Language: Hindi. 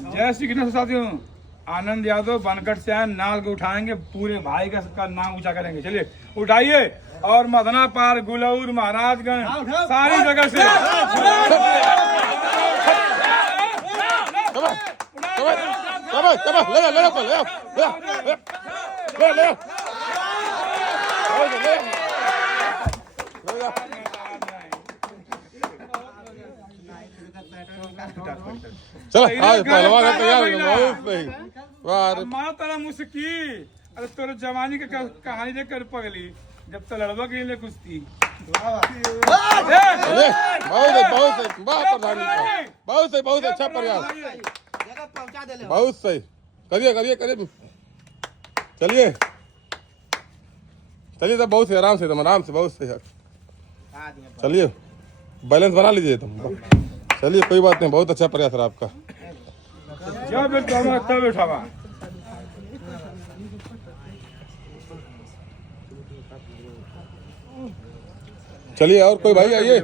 जय श्री कृष्ण साथियों, आनंद यादव बनकट से आए, नाल को उठाएंगे, पूरे भाई का नाम ऊंचा करेंगे। चलिए उठाइए। और मदना पार, गुलौर, महाराजगंज, सारी जगह से चलो आज पहलवान है तैयार है। बहुत सही। वाह माँ तारा मुस्की। अरे तोरे जवानी की कहानी देख कर पगली, जब तो लड़वा के लिए कुश्ती। बहुत अच्छा प्रयास, बहुत सही। करिए करिए करिए, चलिए चलिए सब, बहुत सही, आराम से, आराम से, बहुत सही। चलिए बैलेंस बना लीजिए तुम। चलिए कोई बात नहीं, बहुत अच्छा प्रयास रहा आपका। चलिए और कोई भाई आइए।